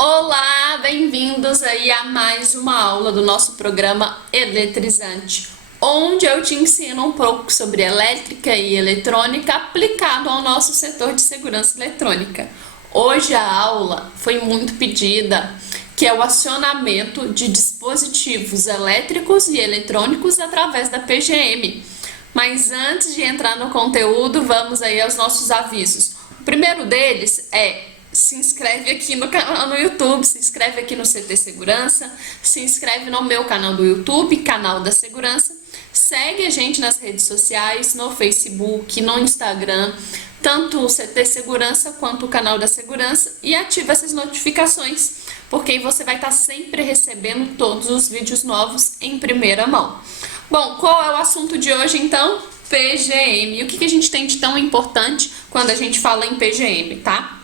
Olá, bem-vindos aí a mais uma aula do nosso programa Eletrizante, onde eu te ensino um pouco sobre elétrica e eletrônica aplicado ao nosso setor de segurança eletrônica. Hoje a aula foi muito pedida, que é o acionamento de dispositivos elétricos e eletrônicos através da PGM. Mas antes de entrar no conteúdo, vamos aí aos nossos avisos. O primeiro deles é: se inscreve aqui no canal no YouTube, se inscreve aqui no CT Segurança, se inscreve no meu canal do YouTube, Canal da Segurança, segue a gente nas redes sociais, no Facebook, no Instagram, tanto o CT Segurança quanto o Canal da Segurança, e ativa essas notificações, porque aí você vai estar sempre recebendo todos os vídeos novos em primeira mão. Bom, qual é o assunto de hoje então? PGM. E o que a gente tem de tão importante quando a gente fala em PGM, tá?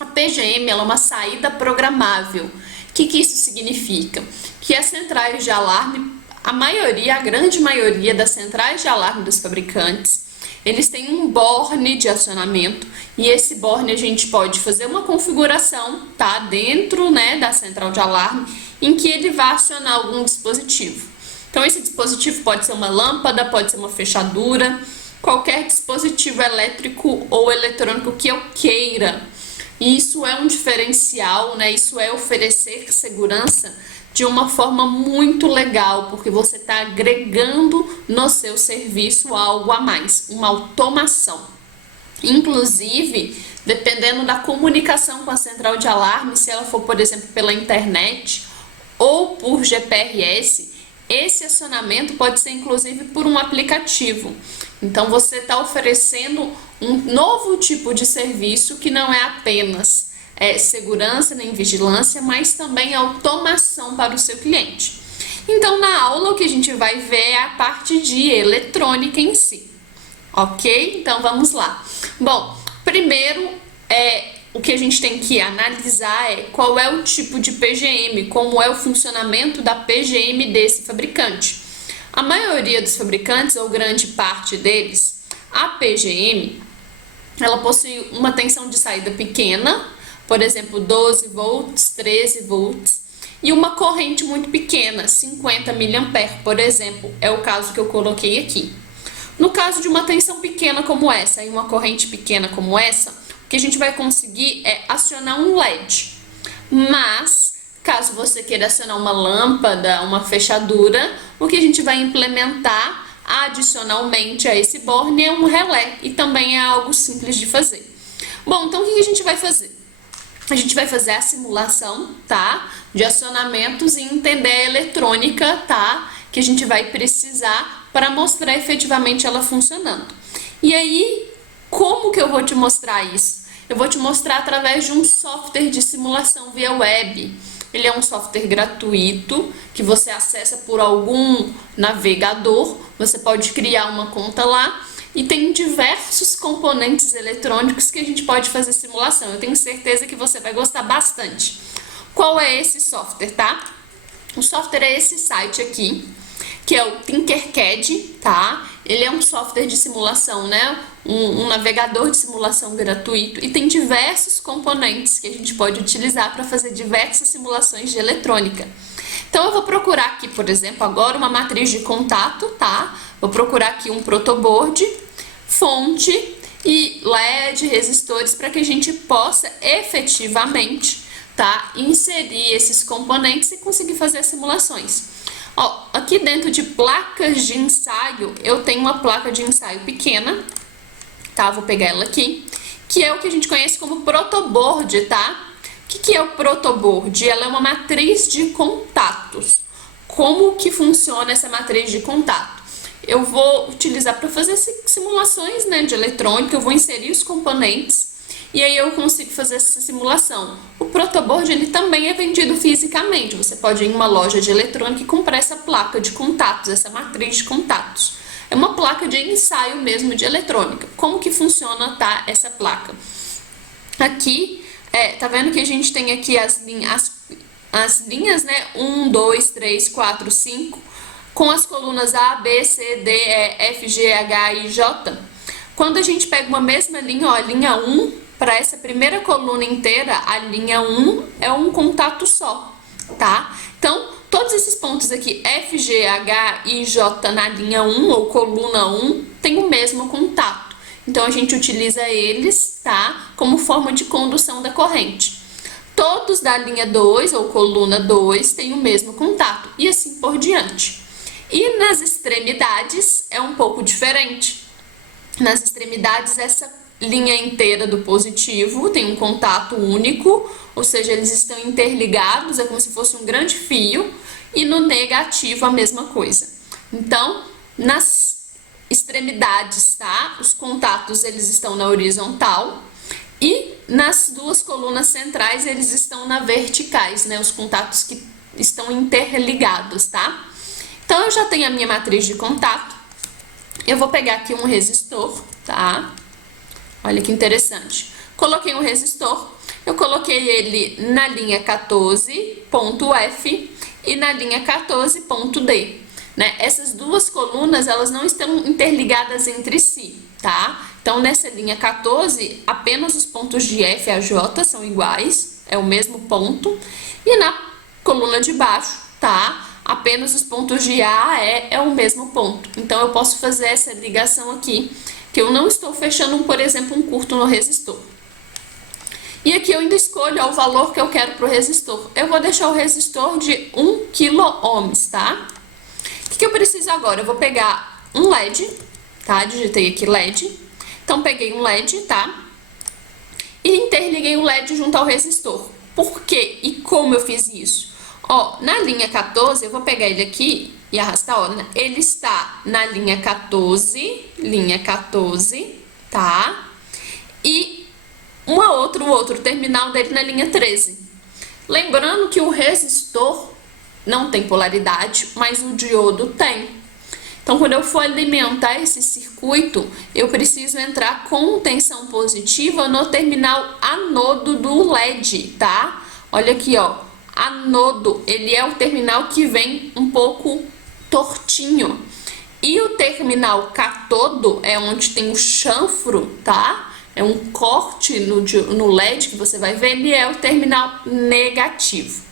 A PGM ela é uma saída programável. O que isso significa? Que as centrais de alarme, a grande maioria das centrais de alarme dos fabricantes, eles têm um borne de acionamento, e esse borne a gente pode fazer uma configuração, tá, dentro, da central de alarme, em que ele vai acionar algum dispositivo. Então esse dispositivo pode ser uma lâmpada, pode ser uma fechadura, qualquer dispositivo elétrico ou eletrônico que eu queira. E isso é um diferencial, isso é oferecer segurança de uma forma muito legal, porque você está agregando no seu serviço algo a mais, uma automação. Inclusive, dependendo da comunicação com a central de alarme, se ela for, por exemplo, pela internet ou por GPRS, esse acionamento pode ser inclusive por um aplicativo. Então você está oferecendo um novo tipo de serviço que não é apenas segurança nem vigilância, mas também automação para o seu cliente. Então na aula o que a gente vai ver é a parte de eletrônica em si, ok? Então vamos lá. Bom, primeiro o que a gente tem que analisar é qual é o tipo de PGM, como é o funcionamento da PGM desse fabricante. A maioria dos fabricantes, ou grande parte deles, a PGM, ela possui uma tensão de saída pequena, por exemplo, 12 volts, 13 volts, e uma corrente muito pequena, 50 mA, por exemplo, é o caso que eu coloquei aqui. No caso de uma tensão pequena como essa e uma corrente pequena como essa, o que a gente vai conseguir é acionar um LED. Mas, caso você queira acionar uma lâmpada, uma fechadura, o que a gente vai implementar adicionalmente a esse borne é um relé, e também é algo simples de fazer. Bom, então o que a gente vai fazer? A gente vai fazer a simulação, tá, de acionamentos e entender a eletrônica, tá, que a gente vai precisar para mostrar efetivamente ela funcionando. E aí, como que eu vou te mostrar isso? Eu vou te mostrar através de um software de simulação via web. Ele é um software gratuito que você acessa por algum navegador. Você pode criar uma conta lá e tem diversos componentes eletrônicos que a gente pode fazer simulação. Eu tenho certeza que você vai gostar bastante. Qual é esse software, tá? O software é esse site aqui, que é o Tinkercad, tá? Ele é um software de simulação, um navegador de simulação gratuito, e tem diversos componentes que a gente pode utilizar para fazer diversas simulações de eletrônica. Então eu vou procurar aqui, por exemplo, agora uma matriz de contato, tá? Vou procurar aqui um protoboard, fonte e LED, resistores, para que a gente possa efetivamente, tá, inserir esses componentes e conseguir fazer as simulações. Ó, aqui dentro de placas de ensaio, eu tenho uma placa de ensaio pequena, tá? Vou pegar ela aqui, que é o que a gente conhece como protoboard, tá? O que é o protoboard? Ela é uma matriz de contatos. Como que funciona essa matriz de contato? Eu vou utilizar para fazer simulações, de eletrônica, eu vou inserir os componentes, e aí eu consigo fazer essa simulação. O protoboard, ele também é vendido fisicamente. Você pode ir em uma loja de eletrônica e comprar essa placa de contatos, essa matriz de contatos. É uma placa de ensaio mesmo de eletrônica. Como que funciona, tá, essa placa? Aqui, tá vendo que a gente tem aqui as linhas, 1, 2, 3, 4, 5, com as colunas A, B, C, D, E, F, G, H, I, J. Quando a gente pega uma mesma linha, ó, linha 1, para essa primeira coluna inteira, a linha 1 é um contato só, tá? Então, todos esses pontos aqui, F, G, H e J na linha 1 ou coluna 1, tem o mesmo contato. Então, a gente utiliza eles, tá? Como forma de condução da corrente. Todos da linha 2 ou coluna 2 têm o mesmo contato e assim por diante. E nas extremidades é um pouco diferente. Nas extremidades, essa linha inteira do positivo tem um contato único, ou seja, eles estão interligados, é como se fosse um grande fio, e no negativo a mesma coisa. Então, nas extremidades, tá? Os contatos eles estão na horizontal e nas duas colunas centrais eles estão na verticais, né? Os contatos que estão interligados, tá? Então, eu já tenho a minha matriz de contato. Eu vou pegar aqui um resistor, tá? Olha que interessante. Coloquei um resistor, eu coloquei ele na linha 14, ponto F, e na linha 14, ponto D. Né? Essas duas colunas, elas não estão interligadas entre si, tá? Então, nessa linha 14, apenas os pontos de F a J são iguais, é o mesmo ponto. E na coluna de baixo, tá? Apenas os pontos de A a E é o mesmo ponto. Então, eu posso fazer essa ligação aqui, que eu não estou fechando, por exemplo, um curto no resistor. E aqui eu ainda escolho o valor que eu quero para o resistor. Eu vou deixar o resistor de 1 kΩ, tá? O que eu preciso agora? Eu vou pegar um LED, tá? Digitei aqui LED. Então, peguei um LED, tá? E interliguei o LED junto ao resistor. Por quê? E como eu fiz isso? Ó, na linha 14, eu vou pegar ele aqui e arrastar, ó, ele está na linha 14, tá? E o outro terminal dele na linha 13. Lembrando que o resistor não tem polaridade, mas o diodo tem. Então, quando eu for alimentar esse circuito, eu preciso entrar com tensão positiva no terminal anodo do LED, tá? Olha aqui, ó, anodo, ele é o terminal que vem um pouco tortinho. E o terminal cátodo é onde tem o chanfro, tá? É um corte no LED que você vai ver, ele é o terminal negativo.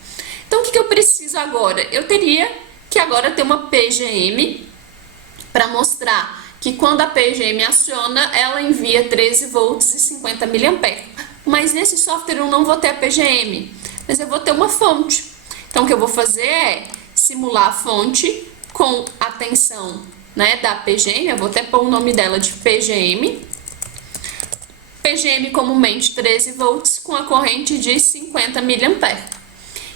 Então, o que eu preciso agora? Eu teria que agora ter uma PGM para mostrar que quando a PGM aciona, ela envia 13 volts e 50 mA. Mas nesse software eu não vou ter a PGM, mas eu vou ter uma fonte. Então, o que eu vou fazer é simular a fonte com a tensão, né, da PGM. Eu vou até pôr o nome dela de PGM. PGM comumente 13 volts com a corrente de 50 mA.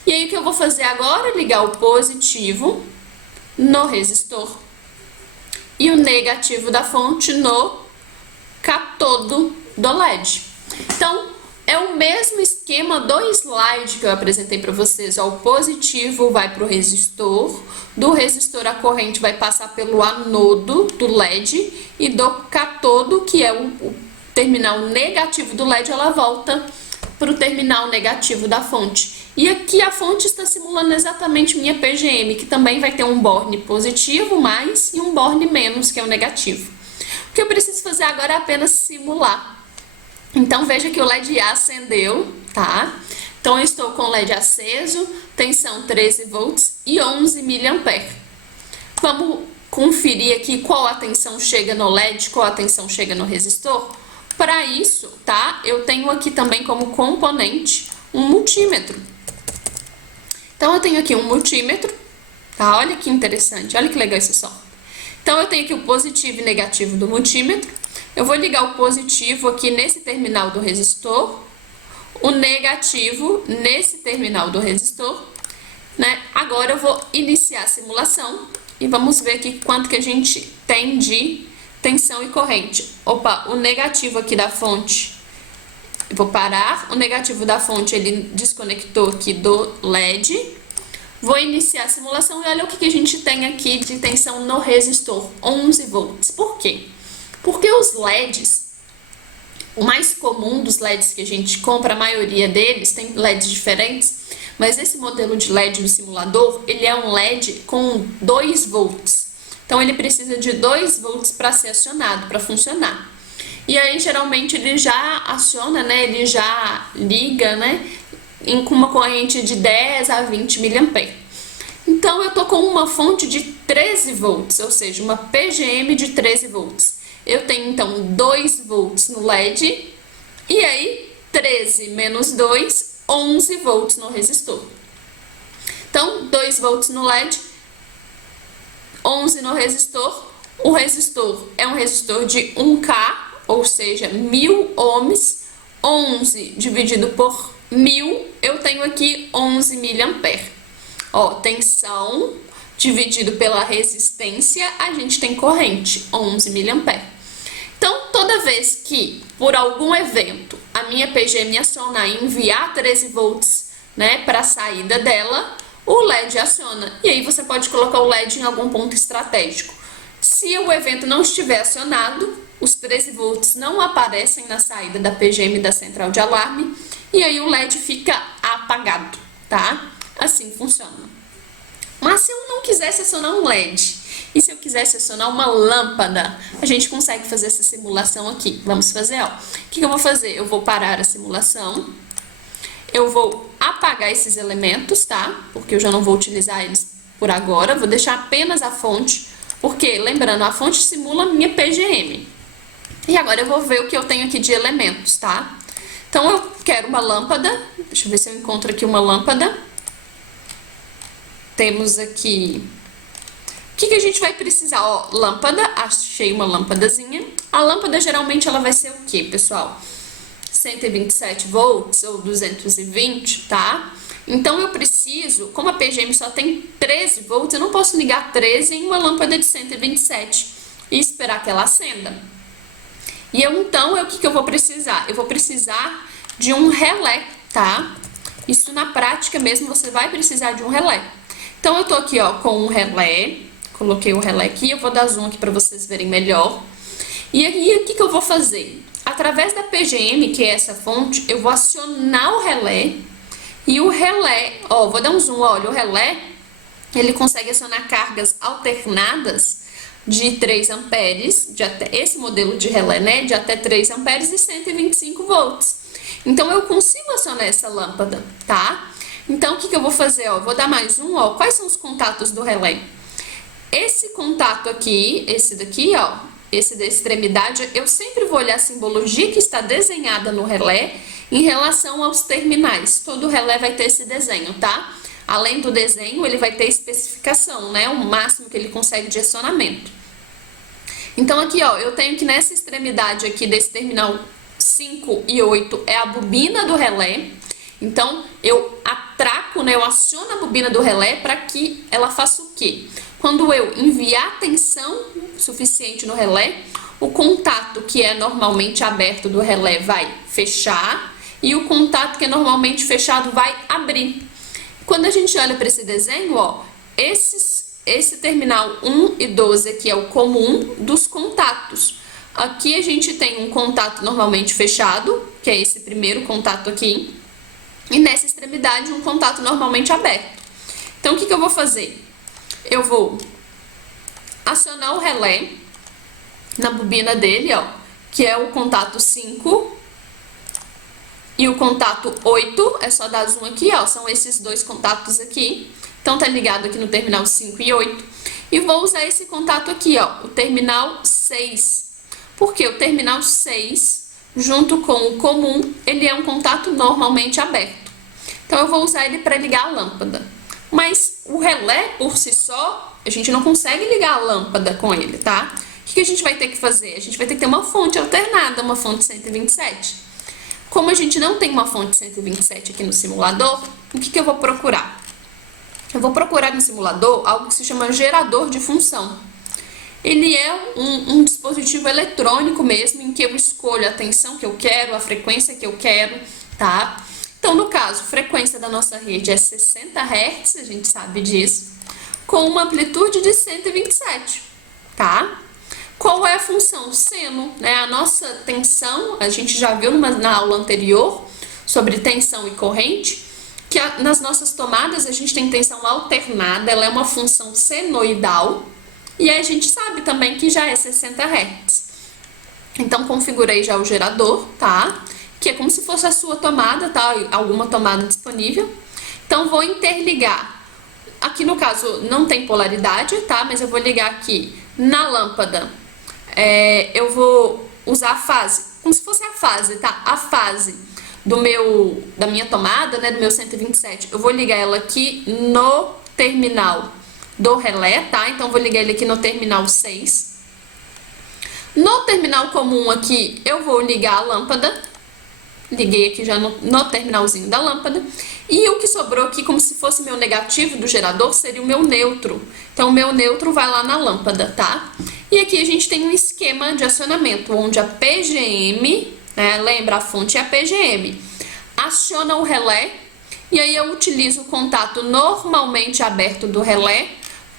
E aí o que eu vou fazer agora é ligar o positivo no resistor e o negativo da fonte no cátodo do LED. Então, é o mesmo esquema do slide que eu apresentei para vocês. Ó, o positivo vai para o resistor, do resistor a corrente vai passar pelo anodo do LED e do cátodo, que é o terminal negativo do LED, ela volta para o terminal negativo da fonte. E aqui a fonte está simulando exatamente minha PGM, que também vai ter um borne positivo mais e um borne menos, que é o negativo. O que eu preciso fazer agora é apenas simular. Então, veja que o LED acendeu, tá? Então, eu estou com o LED aceso, tensão 13 volts e 11 mA. Vamos conferir aqui qual a tensão chega no LED, qual a tensão chega no resistor? Para isso, tá? Eu tenho aqui também como componente um multímetro. Então, eu tenho aqui um multímetro, tá? Olha que interessante, olha que legal esse som. Então, eu tenho aqui o positivo e negativo do multímetro. Eu vou ligar o positivo aqui nesse terminal do resistor, o negativo nesse terminal do resistor, né? Agora eu vou iniciar a simulação e vamos ver aqui quanto que a gente tem de tensão e corrente. Opa, o negativo aqui da fonte, eu vou parar, o negativo da fonte ele desconectou aqui do LED. Vou iniciar a simulação e olha o que a gente tem aqui de tensão no resistor, 11 volts. Por quê? Porque os LEDs, o mais comum dos LEDs que a gente compra, a maioria deles, tem LEDs diferentes, mas esse modelo de LED do simulador, ele é um LED com 2 volts. Então, ele precisa de 2 volts para ser acionado, para funcionar. E aí, geralmente, ele já aciona, né? Ele já liga, né? Com uma corrente de 10 a 20 mA. Então, eu tô com uma fonte de 13 volts, ou seja, uma PGM de 13 volts. Eu tenho, então, 2 volts no LED, e aí, 13 menos 2, 11 volts no resistor. Então, 2 volts no LED, 11 no resistor. O resistor é um resistor de 1K, ou seja, 1000 ohms. 11 dividido por 1000, eu tenho aqui 11 mA. Ó, tensão dividido pela resistência, a gente tem corrente, 11 mA. Então, toda vez que, por algum evento, a minha PGM acionar e enviar 13 volts, né, para a saída dela, o LED aciona. E aí você pode colocar o LED em algum ponto estratégico. Se o evento não estiver acionado, os 13 volts não aparecem na saída da PGM da central de alarme, e aí o LED fica apagado, tá? Assim funciona. Mas se eu não quisesse acionar um LED, e se eu quisesse acionar uma lâmpada, a gente consegue fazer essa simulação aqui. Vamos fazer, ó. O que eu vou fazer? Eu vou parar a simulação, eu vou apagar esses elementos, tá? Porque eu já não vou utilizar eles por agora, vou deixar apenas a fonte, porque, lembrando, a fonte simula a minha PGM. E agora eu vou ver o que eu tenho aqui de elementos, tá? Então, eu quero uma lâmpada, deixa eu ver se eu encontro aqui uma lâmpada. Temos aqui... O que a gente vai precisar? Ó, lâmpada, achei uma lâmpadazinha. A lâmpada, geralmente, ela vai ser o quê, pessoal? 127 volts ou 220, tá? Então, eu preciso, como a PGM só tem 13 volts, eu não posso ligar 13 em uma lâmpada de 127 e esperar que ela acenda. E então, o que eu vou precisar? Eu vou precisar de um relé, tá? Isso na prática mesmo, você vai precisar de um relé. Então, eu tô aqui, ó, com um relé, coloquei o relé aqui, eu vou dar zoom aqui para vocês verem melhor. E aí, o que eu vou fazer? Através da PGM, que é essa fonte, eu vou acionar o relé. E o relé, ó, vou dar um zoom, olha, o relé, ele consegue acionar cargas alternadas de 3 amperes, de até esse modelo de relé, né, de até 3 amperes e 125 volts. Então, eu consigo acionar essa lâmpada, tá? Então, o que eu vou fazer, ó, vou dar mais um, ó, quais são os contatos do relé? Esse contato aqui, esse daqui, ó, esse da extremidade, eu sempre vou olhar a simbologia que está desenhada no relé em relação aos terminais. Todo relé vai ter esse desenho, tá? Além do desenho, ele vai ter especificação, né? O máximo que ele consegue de acionamento. Então, aqui, ó, eu tenho que nessa extremidade aqui desse terminal 5 e 8 é a bobina do relé. Então, eu atraco, né? Eu aciono a bobina do relé para que ela faça o quê? Quando eu enviar tensão suficiente no relé, o contato que é normalmente aberto do relé vai fechar e o contato que é normalmente fechado vai abrir. Quando a gente olha para esse desenho, ó, esse terminal 1 e 12 aqui é o comum dos contatos. Aqui a gente tem um contato normalmente fechado, que é esse primeiro contato aqui, e nessa extremidade um contato normalmente aberto. Então, o que eu vou fazer? Eu vou acionar o relé na bobina dele, ó, que é o contato 5 e o contato 8, é só dar zoom aqui, ó, são esses dois contatos aqui. Então, tá ligado aqui no terminal 5 e 8. E vou usar esse contato aqui, ó, o terminal 6. Porque o terminal 6, junto com o comum, ele é um contato normalmente aberto. Então, eu vou usar ele para ligar a lâmpada. Mas o relé, por si só, a gente não consegue ligar a lâmpada com ele, tá? O que a gente vai ter que fazer? A gente vai ter que ter uma fonte alternada, uma fonte 127. Como a gente não tem uma fonte 127 aqui no simulador, o que eu vou procurar? Eu vou procurar no simulador algo que se chama gerador de função. Ele é um dispositivo eletrônico mesmo, em que eu escolho a tensão que eu quero, a frequência que eu quero, tá? Então, no caso, a frequência da nossa rede é 60 Hz, a gente sabe disso, com uma amplitude de 127, tá? Qual é a função? Seno, né? A nossa tensão, a gente já viu na aula anterior sobre tensão e corrente, que nas nossas tomadas a gente tem tensão alternada, ela é uma função senoidal, e a gente sabe também que já é 60 Hz. Então, configurei já o gerador, tá? Que é como se fosse a sua tomada, tá? Alguma tomada disponível. Então, vou interligar. Aqui no caso não tem polaridade, tá? Mas eu vou ligar aqui na lâmpada. Eu vou usar a fase, como se fosse a fase, tá? A fase da minha tomada, né? Do meu 127. Eu vou ligar ela aqui no terminal do relé, tá? Então, vou ligar ele aqui no terminal 6. No terminal comum aqui, eu vou ligar a lâmpada. Liguei aqui já no terminalzinho da lâmpada. E o que sobrou aqui, como se fosse meu negativo do gerador, seria o meu neutro. Então, o meu neutro vai lá na lâmpada, tá? E aqui a gente tem um esquema de acionamento, onde a PGM, né, lembra, a fonte é a PGM, aciona o relé. E aí eu utilizo o contato normalmente aberto do relé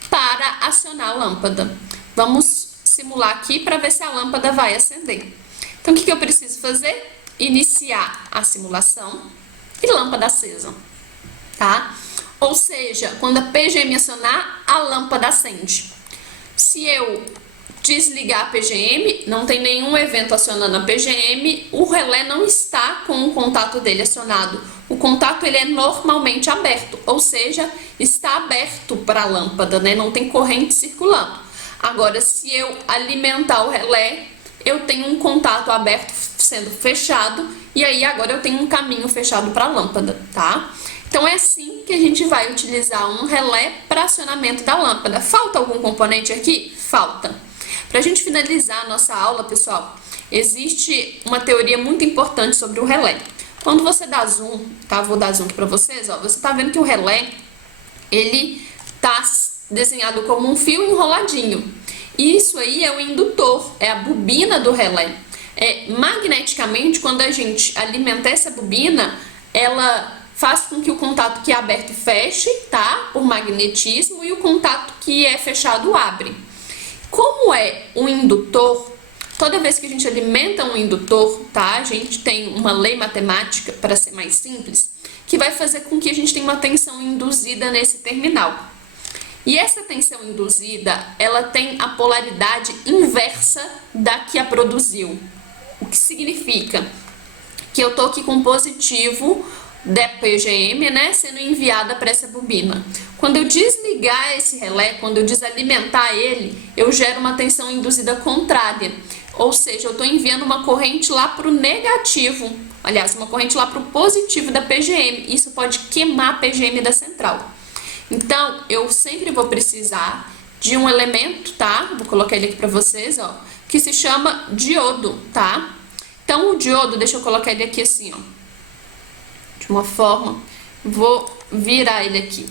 para acionar a lâmpada. Vamos simular aqui para ver se a lâmpada vai acender. Então, o que eu preciso fazer? Iniciar a simulação e lâmpada acesa, tá? Ou seja, quando a PGM acionar, a lâmpada acende. Se eu desligar a PGM, não tem nenhum evento acionando a PGM, o relé não está com o contato dele acionado. O contato ele é normalmente aberto, ou seja, está aberto para a lâmpada, né? Não tem corrente circulando. Agora, se eu alimentar o relé, eu tenho um contato aberto sendo fechado, e aí agora eu tenho um caminho fechado para a lâmpada, tá? Então é assim que a gente vai utilizar um relé para acionamento da lâmpada. Falta algum componente aqui? Falta. Para a gente finalizar a nossa aula, pessoal, existe uma teoria muito importante sobre o relé. Quando você dá zoom, tá? Vou dar zoom aqui para vocês, ó. Você tá vendo que o relé, ele tá desenhado como um fio enroladinho. Isso aí é o indutor, é a bobina do relé. Magneticamente, quando a gente alimenta essa bobina, ela faz com que o contato que é aberto feche, tá? Por magnetismo, e o contato que é fechado abre. Como é um indutor, toda vez que a gente alimenta um indutor, tá? A gente tem uma lei matemática, para ser mais simples, que vai fazer com que a gente tenha uma tensão induzida nesse terminal. E essa tensão induzida, ela tem a polaridade inversa da que a produziu. O que significa que eu tô aqui com positivo da PGM, né, sendo enviada para essa bobina. Quando eu desligar esse relé, quando eu desalimentar ele, eu gero uma tensão induzida contrária. Ou seja, eu estou enviando uma corrente lá para o negativo, aliás, uma corrente lá para o positivo da PGM. Isso pode queimar a PGM da central. Então, eu sempre vou precisar de um elemento, tá? Vou colocar ele aqui para vocês, ó, que se chama diodo, tá? Então, o diodo, deixa eu colocar ele aqui assim, ó, de uma forma, vou virar ele aqui.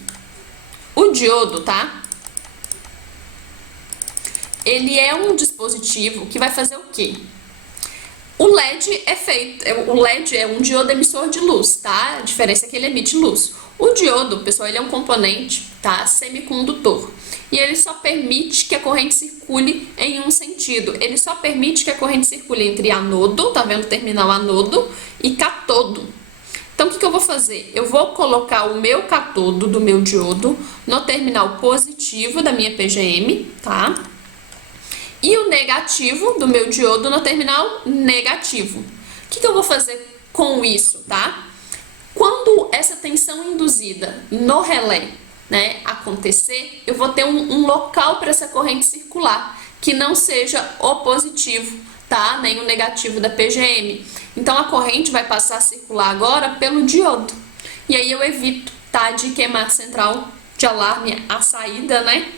O diodo, tá? Ele é um dispositivo que vai fazer o quê? O LED o LED é um diodo emissor de luz, tá? A diferença é que ele emite luz. O diodo, pessoal, ele é um componente, tá? Semicondutor. E ele só permite que a corrente circule em um sentido. Ele só permite que a corrente circule entre anodo, tá vendo o terminal anodo, e catodo. Então, o que eu vou fazer? Eu vou colocar o meu catodo do meu diodo no terminal positivo da minha PGM, tá? E o negativo do meu diodo no terminal negativo. O que eu vou fazer com isso, tá? Quando essa tensão induzida no relé, né, acontecer, eu vou ter um local para essa corrente circular, que não seja o positivo, tá? Nem o negativo da PGM. Então, a corrente vai passar a circular agora pelo diodo. E aí eu evito, tá, de queimar a central de alarme, a saída, né,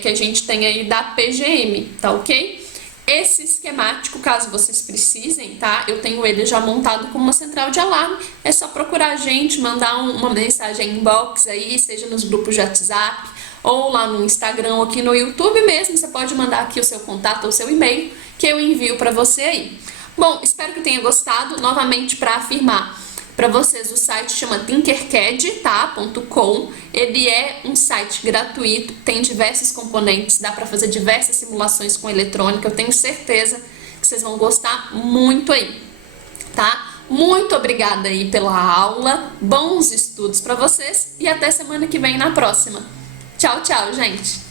que a gente tem aí da PGM, tá ok? Esse esquemático, caso vocês precisem, tá? Eu tenho ele já montado como uma central de alarme. É só procurar a gente, mandar uma mensagem inbox aí, seja nos grupos de WhatsApp, ou lá no Instagram, ou aqui no YouTube mesmo. Você pode mandar aqui o seu contato ou o seu e-mail, que eu envio para você aí. Bom, espero que tenha gostado. Novamente, para afirmar para vocês, o site chama tinkercad, tá? .com. Ele é um site gratuito, tem diversos componentes, dá para fazer diversas simulações com eletrônica. Eu tenho certeza que vocês vão gostar muito aí, tá? Muito obrigada aí pela aula, bons estudos para vocês e até semana que vem na próxima. Tchau, tchau, gente!